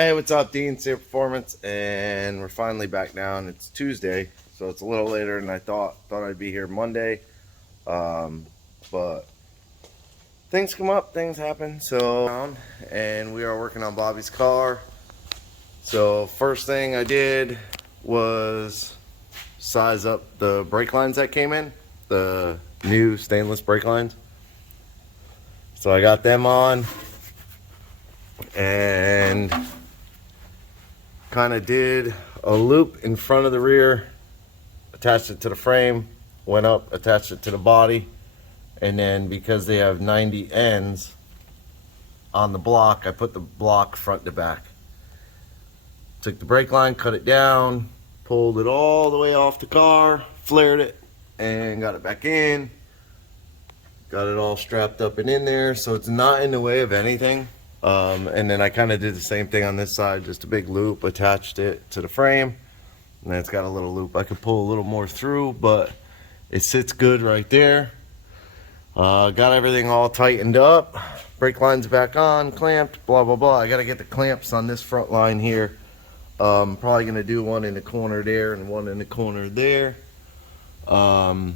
Hey, what's up, Dean? Safe Performance, and we're finally back down. It's Tuesday, so it's a little later than I thought. Thought I'd be here Monday, but things come up, things happen. So, and we are working on Bobby's car. So, first thing I did was size up the brake lines that came in, the new stainless brake lines. So I got them on, and kind of did a loop in front of the rear, attached it to the frame, went up, attached it to the body, and then because they have 90 ends on the block, I put the block front to back. Took the brake line, cut it down, pulled it all the way off the car, flared it, and got it back in. Got it all strapped up and in there, so it's not in the way of anything. And then I kind of did the same thing on this side, just a big loop, attached it to the frame, and then it's got a little loop. I could pull a little more through, but it sits good right there. Got everything all tightened up, brake lines back on, clamped, blah blah blah. I got to get the clamps on this front line here. Probably gonna do one in the corner there and one in the corner there. But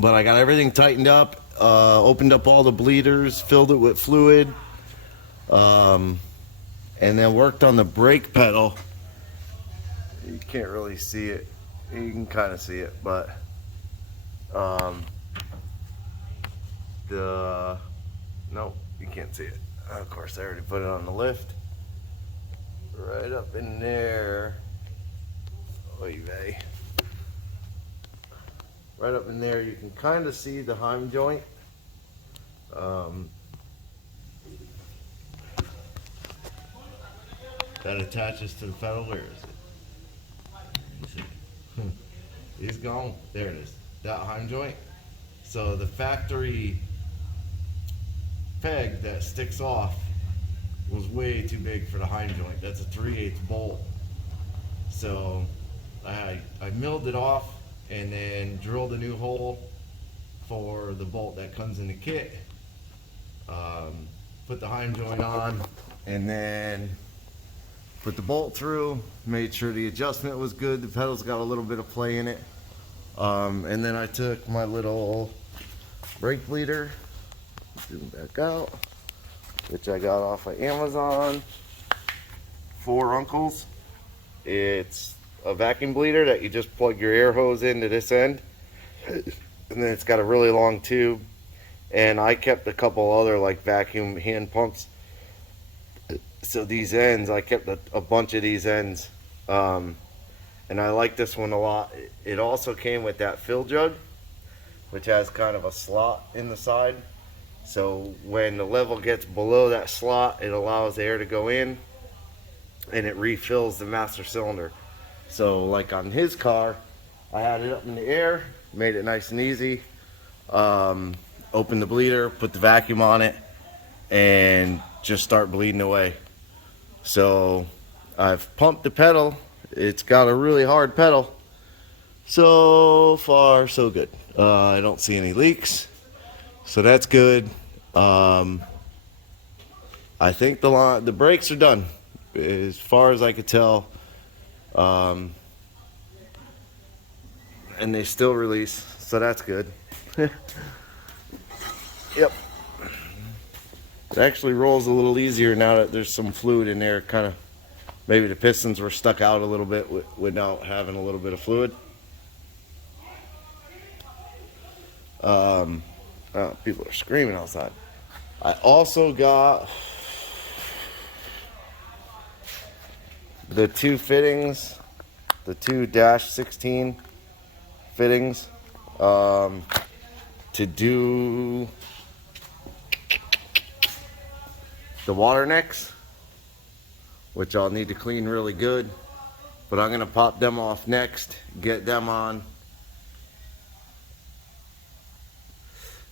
I got everything tightened up. Opened up all the bleeders, filled it with fluid, and then worked on the brake pedal. You can't really see it. You can kind of see it, but nope, you can't see it. Of course, I already put it on the lift. Right up in there. Oy vey. Right up in there, you can kind of see the heim joint. That attaches to the pedal. Where is it? He's gone. There it is. That heim joint. So the factory peg that sticks off was way too big for the heim joint. That's a 3/8 bolt. So I milled it off and then drilled a new hole for the bolt that comes in the kit. Put the heim joint on, and then put the bolt through, made sure the adjustment was good. The pedal's got a little bit of play in it. And then I took my little brake bleeder, zoom back out, which I got off of Amazon, for Uncles. It's a vacuum bleeder that you just plug your air hose into this end, and then it's got a really long tube. And I kept a couple other like vacuum hand pumps, so these ends, I kept a bunch of these ends, and I like this one a lot. It also came with that fill jug, which has kind of a slot in the side, so when the level gets below that slot, it allows air to go in and it refills the master cylinder. So like on his car, I had it up in the air, made it nice and easy. Open the bleeder, put the vacuum on it, and just start bleeding away. So I've pumped the pedal. It's got a really hard pedal. So far, so good. I don't see any leaks, so that's good. I think the brakes are done, as far as I could tell. And they still release, so that's good. Yep. It actually rolls a little easier now that there's some fluid in there. Kind of, maybe the pistons were stuck out a little bit without having a little bit of fluid. Oh, people are screaming outside. I also got the two fittings, the two -16 fittings, to do the water necks, which I'll need to clean really good, but I'm gonna pop them off next, get them on,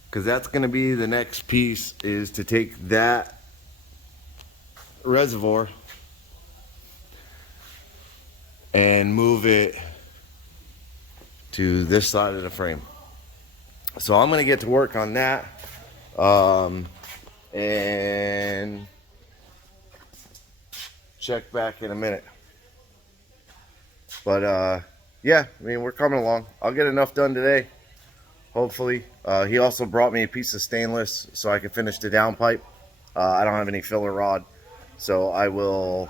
because that's gonna be the next piece, is to take that reservoir and move it to this side of the frame. So I'm gonna get to work on that, and check back in a minute. But yeah, I mean, we're coming along. I'll get enough done today, hopefully. He also brought me a piece of stainless so I can finish the downpipe. I don't have any filler rod, so I will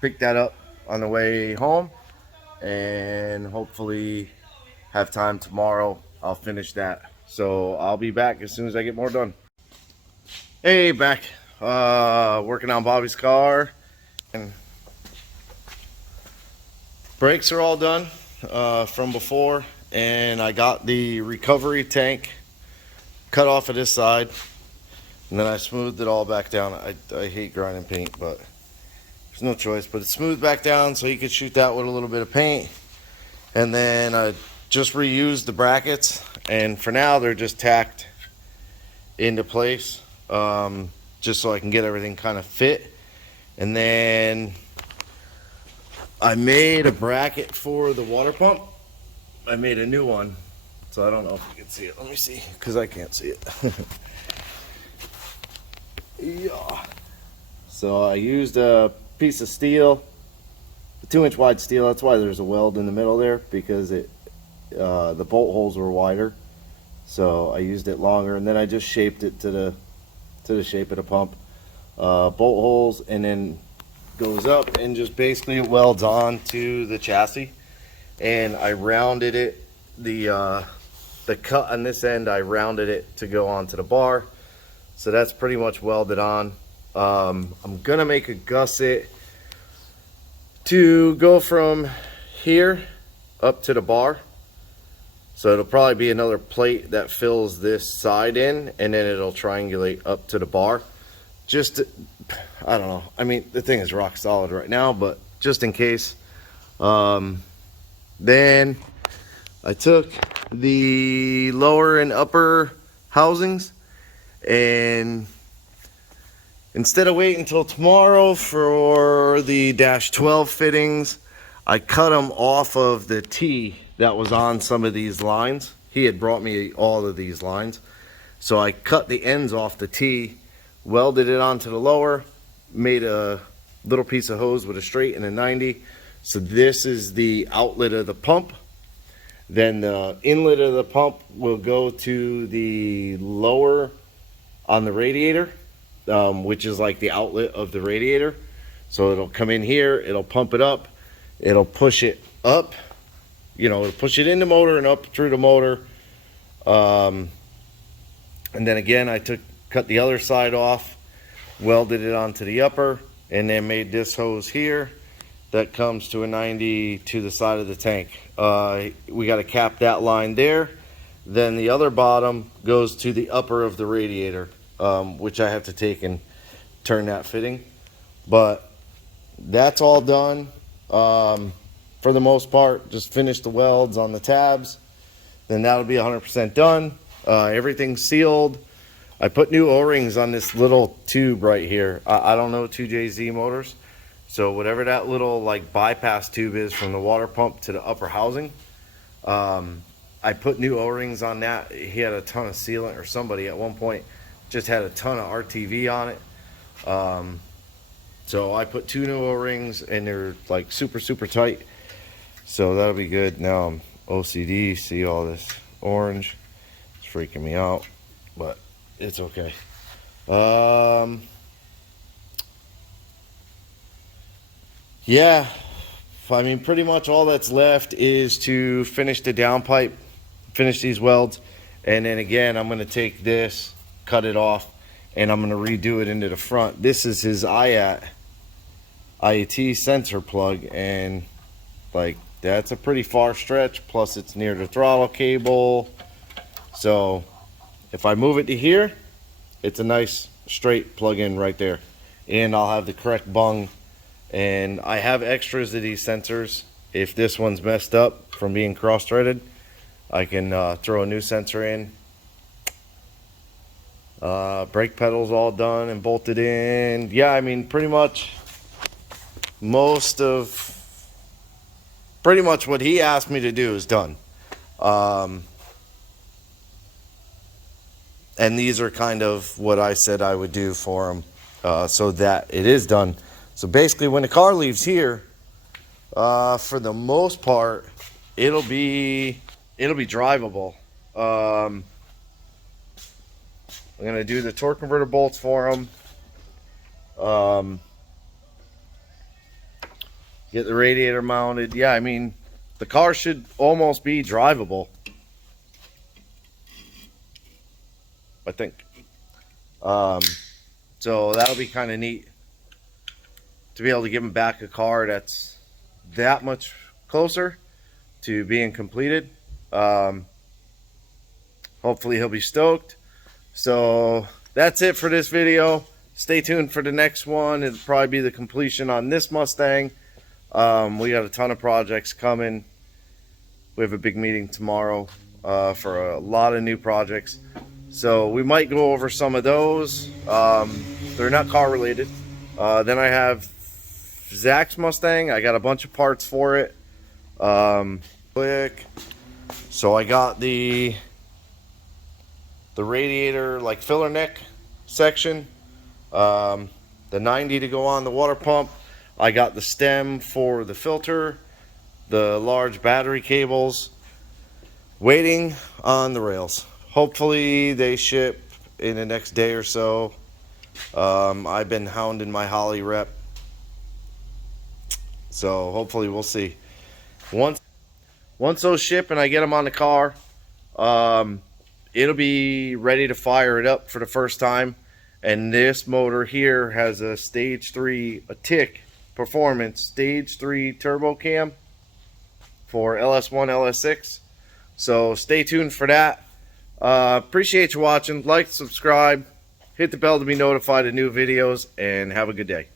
pick that up on the way home, and hopefully have time tomorrow. I'll finish that. So I'll be back as soon as I get more done. Hey, back. Working on Bobby's car, and brakes are all done from before, and I got the recovery tank cut off of this side, and then I smoothed it all back down. I hate grinding paint, but there's no choice. But it's smoothed back down so you could shoot that with a little bit of paint. And then I just reused the brackets, and for now they're just tacked into place, just so I can get everything kind of fit. And then I made a bracket for the water pump. I made a new one, so I don't know if you can see it. Let me see, because I can't see it. Yeah. So I used a piece of steel, a 2-inch wide steel. That's why there's a weld in the middle there, because the bolt holes were wider. So I used it longer, and then I just shaped it to the shape of the pump. Bolt holes, and then goes up and just basically welds on to the chassis. And I rounded it, the cut on this end, I rounded it to go onto the bar. So that's pretty much welded on. I'm gonna make a gusset to go from here up to the bar. So it'll probably be another plate that fills this side in, and then it'll triangulate up to the bar. Just to, I don't know. I mean, the thing is rock solid right now, but just in case. Then I took the lower and upper housings, and instead of waiting until tomorrow for the -12 fittings, I cut them off of the T that was on some of these lines. He had brought me all of these lines. So I cut the ends off the T, welded it onto the lower, made a little piece of hose with a straight and a 90. So this is the outlet of the pump. Then the inlet of the pump will go to the lower on the radiator, which is like the outlet of the radiator. So it'll come in here, it'll pump it up, it'll push it up, you know, it'll push it in the motor and up through the motor. And then again, I cut the other side off, welded it onto the upper, and then made this hose here that comes to a 90 to the side of the tank. We got to cap that line there. Then the other bottom goes to the upper of the radiator, which I have to take and turn that fitting. But that's all done. For the most part, just finish the welds on the tabs. Then that'll be 100% done. Everything's sealed. I put new O-rings on this little tube right here. I don't know 2JZ motors. So whatever that little like bypass tube is from the water pump to the upper housing, I put new O-rings on that. He had a ton of sealant, or somebody at one point just had a ton of RTV on it. So I put 2 new O-rings, and they're like super tight. So that'll be good. Now I'm OCD, see all this orange. It's freaking me out, but it's okay. Yeah, I mean, pretty much all that's left is to finish the downpipe, finish these welds, and then again, I'm going to take this, cut it off, and I'm going to redo it into the front. This is his IAT sensor plug, and like that's a pretty far stretch, plus it's near the throttle cable. So if I move it to here, it's a nice straight plug-in right there, and I'll have the correct bung. And I have extras of these sensors. If this one's messed up from being cross-threaded, I can throw a new sensor in. Brake pedals all done and bolted in. Yeah, I mean, pretty much what he asked me to do is done. And these are kind of what I said I would do for him. so that it is done. So basically, when the car leaves here, for the most part, it'll be drivable. I'm gonna do the torque converter bolts for them. Get the radiator mounted. Yeah, I mean, the car should almost be drivable, I think. So that'll be kind of neat to be able to give him back a car that's that much closer to being completed. Hopefully he'll be stoked. So that's it for this video. Stay tuned for the next one. It'll probably be the completion on this Mustang. We got a ton of projects coming. We have a big meeting tomorrow for a lot of new projects. So we might go over some of those. They're not car related. Then I have Zach's Mustang. I got a bunch of parts for it. So I got the radiator, like filler neck section, the 90 to go on the water pump. I got the stem for the filter, the large battery cables, waiting on the rails. Hopefully they ship in the next day or so. I've been hounding my Holly rep, so hopefully we'll see. Once those ship and I get them on the car, it'll be ready to fire it up for the first time. And this motor here has a stage 3, a TIC Performance stage 3 turbo cam for LS1, LS6. So stay tuned for that. Appreciate you watching. Like, subscribe, hit the bell to be notified of new videos, and have a good day.